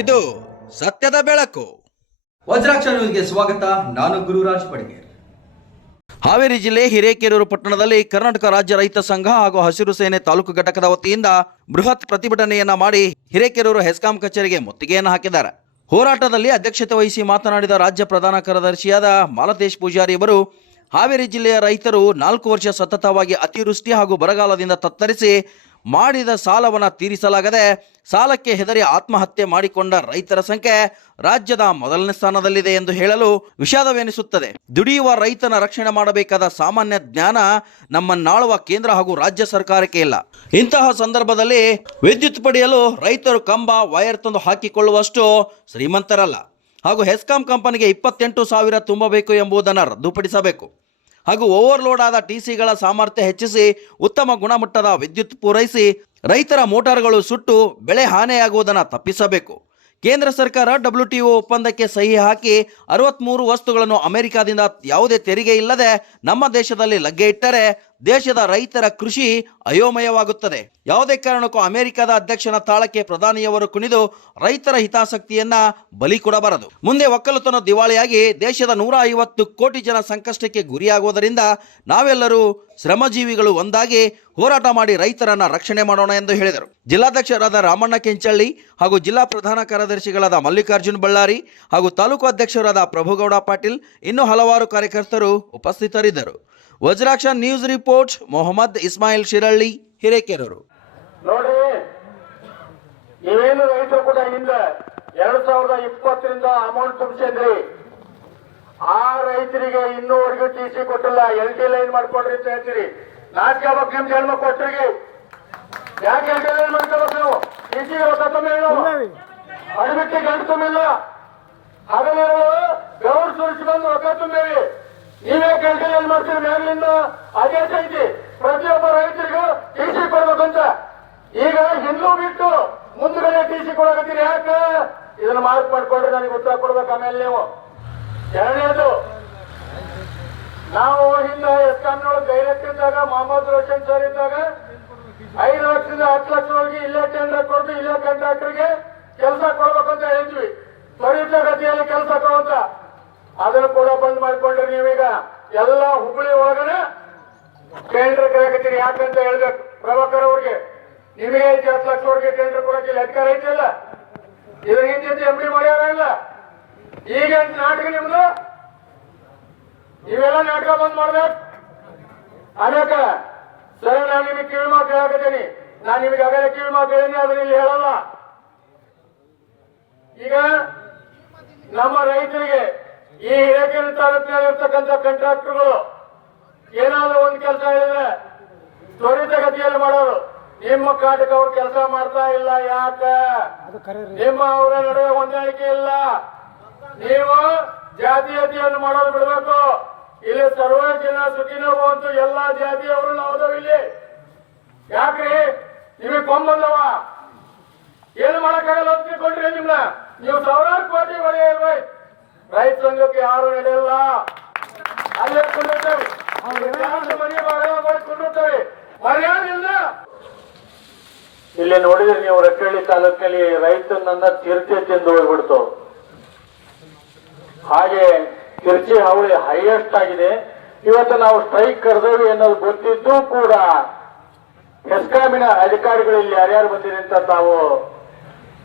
ಇದು ಸತ್ಯದ ಬೆಳಕು. ವಜ್ರಾಕ್ಷ ನ್ಯೂಸ್ಗೆ ಸ್ವಾಗತ. ನಾನು ಗುರುರಾಜ್ ಪಡಿಗೇರ್. ಹಾವೇರಿ ಜಿಲ್ಲೆ ಹಿರೇಕೆರೂರು ಪಟ್ಟಣದಲ್ಲಿ ಕರ್ನಾಟಕ ರಾಜ್ಯ ರೈತ ಸಂಘ ಹಾಗೂ ಹಸಿರು ಸೇನೆ ತಾಲೂಕು ಘಟಕದ ವತಿಯಿಂದ ಬೃಹತ್ ಪ್ರತಿಭಟನೆಯನ್ನ ಮಾಡಿ ಹಿರೇಕೆರೂರು ಹೆಸ್ಕಾಂ ಕಚೇರಿಗೆ ಮುತ್ತಿಗೆಯನ್ನು ಹಾಕಿದ್ದಾರೆ. ಹೋರಾಟದಲ್ಲಿ ಅಧ್ಯಕ್ಷತೆ ವಹಿಸಿ ಮಾತನಾಡಿದ ರಾಜ್ಯ ಪ್ರಧಾನ ಕಾರ್ಯದರ್ಶಿಯಾದ ಮಾಲತೇಶ್ ಪೂಜಾರಿ ಅವರು, ಹಾವೇರಿ ಜಿಲ್ಲೆಯ ರೈತರು 4 ವರ್ಷ ಸತತವಾಗಿ ಅತಿವೃಷ್ಟಿ ಹಾಗೂ ಬರಗಾಲದಿಂದ ತತ್ತರಿಸಿ ಮಾಡಿದ ಸಾಲವನ್ನು ತೀರಿಸಲಾಗದೆ ಸಾಲಕ್ಕೆ ಹೆದರಿ ಆತ್ಮಹತ್ಯೆ ಮಾಡಿಕೊಂಡ ರೈತರ ಸಂಖ್ಯೆ ರಾಜ್ಯದ ಮೊದಲನೇ ಸ್ಥಾನದಲ್ಲಿದೆ ಎಂದು ಹೇಳಲು ವಿಷಾದವೆನಿಸುತ್ತದೆ. ದುಡಿಯುವ ರೈತನ ರಕ್ಷಣೆ ಮಾಡಬೇಕಾದ ಸಾಮಾನ್ಯ ಜ್ಞಾನ ನಮ್ಮನ್ನಾಳುವ ಕೇಂದ್ರ ಹಾಗೂ ರಾಜ್ಯ ಸರ್ಕಾರಕ್ಕೆ ಇಲ್ಲ. ಇಂತಹ ಸಂದರ್ಭದಲ್ಲಿ ವಿದ್ಯುತ್ ಪಡೆಯಲು ರೈತರು ಕಂಬ ವೈರ್ ತಂದು ಹಾಕಿಕೊಳ್ಳುವಷ್ಟು ಶ್ರೀಮಂತರಲ್ಲ ಹಾಗೂ ಹೆಸ್ಕಾಂ ಕಂಪನಿಗೆ 28,000 ತುಂಬಬೇಕು ಎಂಬುದನ್ನು ರದ್ದುಪಡಿಸಬೇಕು ಹಾಗೂ ಓವರ್ಲೋಡ್ ಆದ ಟಿಸಿಗಳ ಸಾಮರ್ಥ್ಯ ಹೆಚ್ಚಿಸಿ ಉತ್ತಮ ಗುಣಮಟ್ಟದ ವಿದ್ಯುತ್ ಪೂರೈಸಿ ರೈತರ ಮೋಟಾರ್ಗಳು ಸುಟ್ಟು ಬೆಳೆ ಹಾನಿಯಾಗುವುದನ್ನು ತಪ್ಪಿಸಬೇಕು. ಕೇಂದ್ರ ಸರ್ಕಾರ WTO ಒಪ್ಪಂದಕ್ಕೆ ಸಹಿ ಹಾಕಿ 63 ವಸ್ತುಗಳನ್ನು ಅಮೆರಿಕಾದಿಂದ ಯಾವುದೇ ತೆರಿಗೆ ಇಲ್ಲದೆ ನಮ್ಮ ದೇಶದಲ್ಲಿ ಲಗ್ಗೆ ಇಟ್ಟರೆ ದೇಶದ ರೈತರ ಕೃಷಿ ಅಯೋಮಯವಾಗುತ್ತದೆ. ಯಾವುದೇ ಕಾರಣಕ್ಕೂ ಅಮೆರಿಕದ ಅಧ್ಯಕ್ಷನ ತಾಳಕ್ಕೆ ಪ್ರಧಾನಿಯವರು ಕುಣಿದು ರೈತರ ಹಿತಾಸಕ್ತಿಯನ್ನ ಬಲಿ ಕೊಡಬಾರದು. ಮುಂದೆ ಒಕ್ಕಲುತನ ದಿವಾಳಿಯಾಗಿ ದೇಶದ 150 ಕೋಟಿ ಜನ ಸಂಕಷ್ಟಕ್ಕೆ ಗುರಿಯಾಗುವುದರಿಂದ ನಾವೆಲ್ಲರೂ ಶ್ರಮಜೀವಿಗಳು ಒಂದಾಗಿ ಹೋರಾಟ ಮಾಡಿ ರೈತರನ್ನ ರಕ್ಷಣೆ ಮಾಡೋಣ ಎಂದು ಹೇಳಿದರು. ಜಿಲ್ಲಾಧ್ಯಕ್ಷರಾದ ರಾಮಣ್ಣ ಕೆಂಚಳ್ಳಿ ಹಾಗೂ ಜಿಲ್ಲಾ ಪ್ರಧಾನ ಕಾರ್ಯದರ್ಶಿಗಳಾದ ಮಲ್ಲಿಕಾರ್ಜುನ್ ಬಳ್ಳಾರಿ ಹಾಗೂ ತಾಲೂಕು ಅಧ್ಯಕ್ಷರಾದ ಪ್ರಭುಗೌಡ ಪಾಟೀಲ್ ಇನ್ನೂ ಹಲವಾರು ಕಾರ್ಯಕರ್ತರು ಉಪಸ್ಥಿತರಿದ್ದರು. Vajraksha news report, Mohammed Ismail ಶಿರಳ್ಳಿ, Hirekerur. ನೋಡಿ, ನೀವೇನು ರೈತರು ಕೂಡ ಹಿಂದೆ 2020ರಿಂದ ಅಮೌಂಟ್ ತುಂಬಿಸಿದ್ರಿ. ಆ ರೈತರಿಗೆ ಇನ್ನೂವರೆಗೂ ಟಿಸಿ ಕೊಟ್ಟಿಲ್ಲ. LT ಲೈನ್ ಮಾಡ್ಕೊಡ್ರಿ ಅಂತ ಹೇಳ್ತೀರಿ. ನಾಲ್ಕು ಯಾವಾಗ ನಿಮ್ಗೆ ಹೆಣ್ಮ ಕೊಟ್ಟರಿಗೆ ಯಾಕೆ LT ಲೈನ್ ಮಾಡ್ಕೋಬೇಕು? ನೀವು ಟಿಸಿಗೆ ರೊಕ್ಕ ತುಂಬಿಲ್ಲ, ಅಡಿಬಿಟ್ಟು ಗಂಟು ತುಂಬಿಲ್ಲ, ಹಗಲಿರಲು ಗೌರ್ ಸುರಿಸಿ ಬಂದು ರೊಕ್ಕ ತುಂಬೇವಿ. ನೀವೇ LT ಲೈನ್ ಮಾಡ್ತೀರಿ. ಮ್ಯಾಗ್ಲಿಂದ ಆದೇಶ ಐತಿ ಪ್ರತಿಯೊಬ್ಬ ರೈತರಿಗೂ ಟಿಸಿ ಕೊಡ್ಬೇಕಂತ. ಈಗ ಹಿಂದೂ ಬಿಟ್ಟು ಮುಂದ್ಗಡೆ ಟಿಸಿ ಕೊಡಕತ್ತೀರಿ. ಯಾಕೆ? ಇದನ್ನ ಮಾರ್ಕ್ ಮಾಡ್ಕೊಳ್ರಿ, ನನಗೆ ಉತ್ತರ ಕೊಡ್ಬೇಕು. ಆಮೇಲೆ ನೀವು ಎರಡನೇದು, ನಾವು ಹಿಂದೆ ಎಸ್ಕಾಂನೊಳಗೆ ಡೈರೆಕ್ಟರ್ ಇದ್ದಾಗ ಮೊಹಮ್ಮದ್ ರೋಷನ್ ಸರ್ ಇದ್ದಾಗ 5 ಲಕ್ಷದಿಂದ 10 ಲಕ್ಷದೊಳಗೆ ಇಲ್ಲೇ ಟೆಂಡರ್ ಕೊಟ್ಟು ಇಲ್ಲೇ ಕಾಂಟ್ರಾಕ್ಟರ್ಗೆ ಕೆಲಸ ಕೊಡ್ಬೇಕಂತ ಹೇಳಿದ್ವಿ. ತ್ವರಿತಗತಿಯಲ್ಲಿ ಕೆಲಸ ಕೊಡುವಂತ ಅದನ್ನು ಕೂಡ ಬಂದ್ ಮಾಡ್ಕೊಂಡ್ರಿ. ನೀವೀಗ ಎಲ್ಲ ಹುಬ್ಬಳ್ಳಿ ಒಳಗನೆ ಟೆಂಡರ್ ಕರೆಯಕತ್ತೀರಿ. ಯಾಕಂತ ಹೇಳ್ಬೇಕು ಪ್ರಭಾಕರ್ ಅವ್ರಿಗೆ, ನಿಮಗೆ 10 ಲಕ್ಷವರೆಗೆ ಟೆಂಡರ್ ಕೊಡಕ್ಕೆ ಅಧಿಕಾರ ಐತಿಲ್ಲ. ಇದ್ರ ಹಿಂದೆ MD ಮಾಡ್ಯಾರ ಇಲ್ಲ. ಈಗ ನಾಟಕ ನಿಮ್ದು, ಇವೆಲ್ಲ ನಾಟಕ ಬಂದ್ ಮಾಡ್ಬೇಕು. ಅನೇಕ ಸರ್, ನಾನು ನಿಮಗೆ ಕಿವಿ ಮಾತು ಹೇಳಕತ್ತೀನಿ. ನಾನು ನಿಮಗೆ ಆಗಲೇ ಕಿವಿ ಮಾತು ಹೇಳಿನಿ, ಅದನ್ನ ಇಲ್ಲಿ ಹೇಳಲ್ಲ. ಈಗ ನಮ್ಮ ರೈತರಿಗೆ ಈ ಹಿರೇಕೆರೂರು ತಾಲೂಕಿನಲ್ಲಿ ಇರ್ತಕ್ಕಂಥ ಕಾಂಟ್ರಾಕ್ಟರ್ಗಳು ಏನಾದ್ರೂ ಒಂದು ಕೆಲಸ ಹೇಳಿದ್ರೆ ತ್ವರಿತಗತಿಯಲ್ಲಿ ಮಾಡೋರು. ನಿಮ್ಮ ಕಾಟಕ್ಕೆ ಅವ್ರು ಕೆಲಸ ಮಾಡ್ತಾ ಇಲ್ಲ. ಯಾಕ? ನಿಮ್ಮ ಅವರ ನಡುವೆ ಹೊಂದಾಣಿಕೆ ಇಲ್ಲ. ನೀವು ಜಾತೀಯತೆಯನ್ನು ಮಾಡೋದು ಬಿಡಬೇಕು. ಇಲ್ಲಿ ಸರ್ವ ಜನ ಸುಖಿನೋ ಅಂತ ಎಲ್ಲಾ ಜಾತಿಯವರು ನಾವು ಇಲ್ಲಿ. ಯಾಕ್ರಿ? ನಿಮಗೆ ಕೊಂಬಂದವ ಏನು ಮಾಡಕ್ಕಾಗಲ್ಲ ಅಂತ ತಿಳ್ಕೊಂಡ್ರಿ. ನಿಮ್ನ ನೀವು 1000 ಕೋಟಿ ಹೊಡೆಯಲ್ವೇ? ರೈತ ಸಂಘಕ್ಕೆ ಯಾರು ನಡೆಯಲ್ಲ. ಅಲ್ಲೇ ಕೊಂಡಿರ್ತೇವೆ, ಮನೆ ಕೊಂಡಿರ್ತೇವೆ. ಮರ್ಯಾದೆ ಇಲ್ಲ. ಇಲ್ಲಿ ನೋಡಿದ್ರೆ ನೀವು ರಟ್ಟಳ್ಳಿ ತಾಲೂಕಿನಲ್ಲಿ ರೈತನನ್ನ ತೀರ್ಚೆ ತಿಂದು ಹೋಗ್ಬಿಡ್ತು. ಹಾಗೆ ಕಿರ್ಚಿ ಹಾವಳಿ ಹೈಯೆಸ್ಟ್ ಆಗಿದೆ. ಇವತ್ತು ನಾವು ಸ್ಟ್ರೈಕ್ ಕರೆದೇವಿ ಅನ್ನೋದು ಗೊತ್ತಿದ್ದು ಕೂಡ ಹೆಸ್ಕಾಮಿನ ಅಧಿಕಾರಿಗಳು ಇಲ್ಲಿ ಯಾರ್ಯಾರು ಬಂದಿದೆ ಅಂತ ತಾವು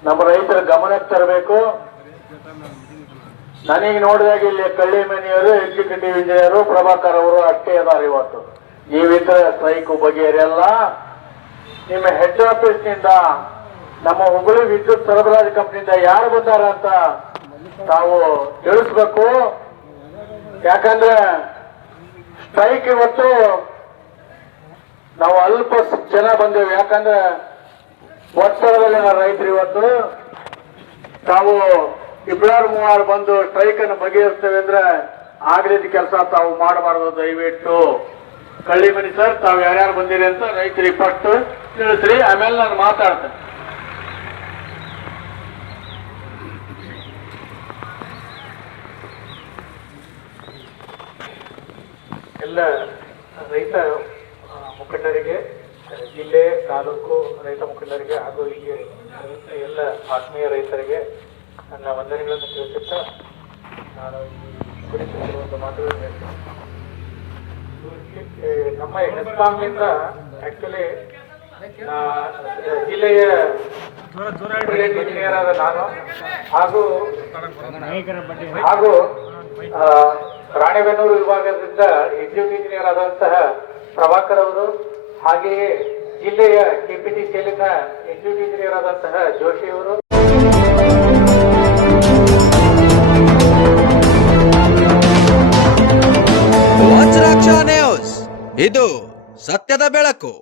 ನಮ್ಮ ರೈತರ ಗಮನಕ್ಕೆ ತರಬೇಕು. ನನಗೆ ನೋಡಿದಾಗ ಇಲ್ಲಿ ಕಳ್ಳಿಮನಿಯವರು, ಎಕ್ಸಿಕ್ಯೂಟಿವ್ ಇಂಜಿನಿಯರು, ಪ್ರಭಾಕರ್ ಅವರು ಅಷ್ಟೇ ಅದಾರ. ಇವತ್ತು ನೀವಿದ್ರೆ ಸ್ಟ್ರೈಕ್ ಬಗೆಹರಿಯಲ್ಲ. ನಿಮ್ಮ ಹೆಡ್ ಆಫೀಸ್ ನಿಂದ ನಮ್ಮ ಹುಬ್ಬಳ್ಳಿ ವಿದ್ಯುತ್ ಸರಬರಾಜು ಕಂಪನಿಯಿಂದ ಯಾರು ಬಂದಾರ ಅಂತ ತಾವು ತಿಳಿಸ್ಬೇಕು. ಯಾಕಂದ್ರೆ ಸ್ಟ್ರೈಕ್ ಇವತ್ತು ನಾವು ಅಲ್ಪ ಜನ ಬಂದೇವೆ. ಯಾಕಂದ್ರೆ ಒತ್ತಡದಲ್ಲಿ ರೈತರು ಇವತ್ತು ತಾವು 2-3 ಬಂದು ಸ್ಟ್ರೈಕ್ ಅನ್ನು ಬಗೆಹರಿಸ್ತೇವೆ ಅಂದ್ರೆ ಆಗಲಿದ್ದ ಕೆಲಸ ತಾವು ಮಾಡಬಾರದು. ದಯವಿಟ್ಟು ಕಳ್ಳಿಮನಿ ಸರ್, ತಾವು ಯಾರ್ಯಾರು ಬಂದಿರಿ ಅಂತ ರೈತರಿಗೆ ಫಸ್ಟ್ ತಿಳಿಸ್ರಿ. ಆಮೇಲೆ ನಾನು ಮಾತಾಡ್ತೇನೆ. ಎಲ್ಲ ರೈತ ಮುಖಂಡರಿಗೆ ಜಿಲ್ಲೆ ತಾಲೂಕು ರೈತ ಮುಖಂಡರಿಗೆ ಹಾಗೂ ಇಲ್ಲಿ ಎಲ್ಲ ಆತ್ಮೀಯ ರೈತರಿಗೆ ನನ್ನ ವಂದನೆಗಳನ್ನು ತಿಳಿಸುತ್ತಾ ನಾನು ಈ ಕುರಿತು ಮಾತುಗಳನ್ನು ಹೇಳ್ತೇನೆ. ನಮ್ಮ ಹೆಸ್ಕಾಂನಿಂದ ಆಕ್ಚುಲಿ ಜಿಲ್ಲೆಯ ಇಂಜಿನಿಯರ್ ಆದ ನಾನು ಹಾಗೂ ರಾಣೆಬೆನ್ನೂರು ವಿಭಾಗದಿಂದ ಎಕ್ಸಿಕ್ಯೂಟಿವ್ ಇಂಜಿನಿಯರ್ ಆದಂತಹ ಪ್ರಭಾಕರ್ ಅವರು, ಹಾಗೆಯೇ ಜಿಲ್ಲೆಯ ಕೆಪಿಟಿ ಸೇಲಿನ ಎಕ್ಸಿಕ್ಯೂಟಿವ್ ಇಂಜಿನಿಯರ್ ಆದಂತಹ ಜೋಶಿ ಅವರು. ವಜ್ರಾಕ್ಷ ನ್ಯೂಸ್, ಇದು ಸತ್ಯದ ಬೆಳಕು.